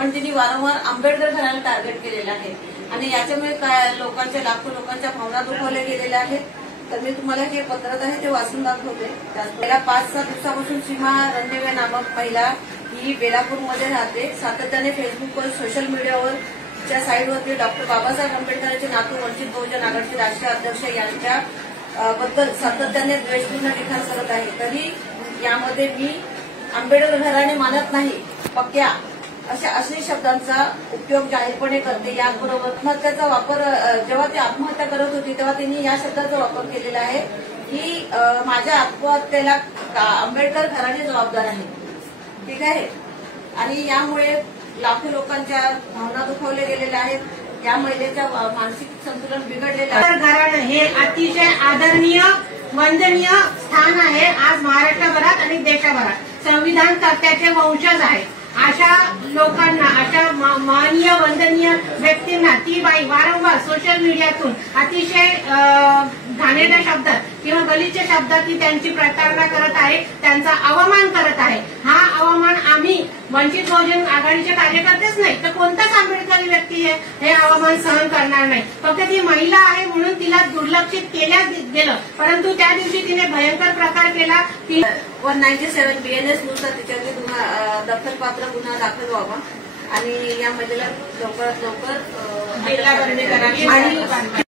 पण तिने वारंवार आंबेडकर घराला टार्गेट केलेलं आहे आणि याच्यामुळे काय लाखो लोकांच्या भावना दुखावल्या गेलेल्या आहेत. तर मी तुम्हाला जे पत्रक आहे ते वाचून दाखवते. गेल्या 5-6 दिवसापासून सीमा रणदिवे नामक महिला ही बेलापूरमध्ये राहते. सातत्याने फेसबुकवर, सोशल मीडियावर च्या साईटवरती डॉक्टर बाबासाहेब आंबेडकरांचे नातू वंचित बहुजन आघाडीचे राष्ट्रीय अध्यक्ष यांच्या बद्दल सातत्याने द्वेषपूर्ण लिखाण करत आहे. तरी यामध्ये मी आंबेडकर घराणे मानत नाही, पक्क्या अशा अश्लील शब्दांचा उपयोग जाहीरपणे करते. याचबरोबर आत्महत्याचा वापर, जेव्हा ती आत्महत्या करत होती तेव्हा त्यांनी या शब्दाचा वापर केलेला आहे की माझ्या आत्महत्येला आंबेडकर घराणे जबाबदार आहे. ठीक आहे. आणि यामुळे लाखो लोकांच्या भावना दुखावल्या गेलेल्या आहेत. या महिलेच्या मानसिक संतुलन बिघडलेलं आहे. घराणं हे अतिशय आदरणीय, वंदनीय स्थान आहे आज महाराष्ट्रभरात आणि देशभरात. संविधान कर्त्याचे वंशज आहे. अशा लोकांना, अशा माननीय वंदनीय व्यक्तींना ती बाई वारंवार सोशल मीडियातून अतिशय घाणेरड्या शब्दात किंवा गलिच्छ शब्दात ती त्यांची प्रतारणा करत आहे, त्यांचा अवमान करत आहे. हा अवमान आम्ही वंचित बहुजन आघाडीचे कार्यकर्तेच नाही तर कोणताच आंबेडकरी व्यक्ती आहे हे अवमान सहन करणार नाही. फक्त ती महिला आहे म्हणून तिला दुर्लक्षित केलं गेलं, परंतु त्या दिवशी तिने भयंकर प्रकार केला. 197 BNS नुसार तिच्यावर दखलपात्र गुन्हा दाखल व्हावा आणि या महिलेला लवकरात लवकर महिला बंदी करावी.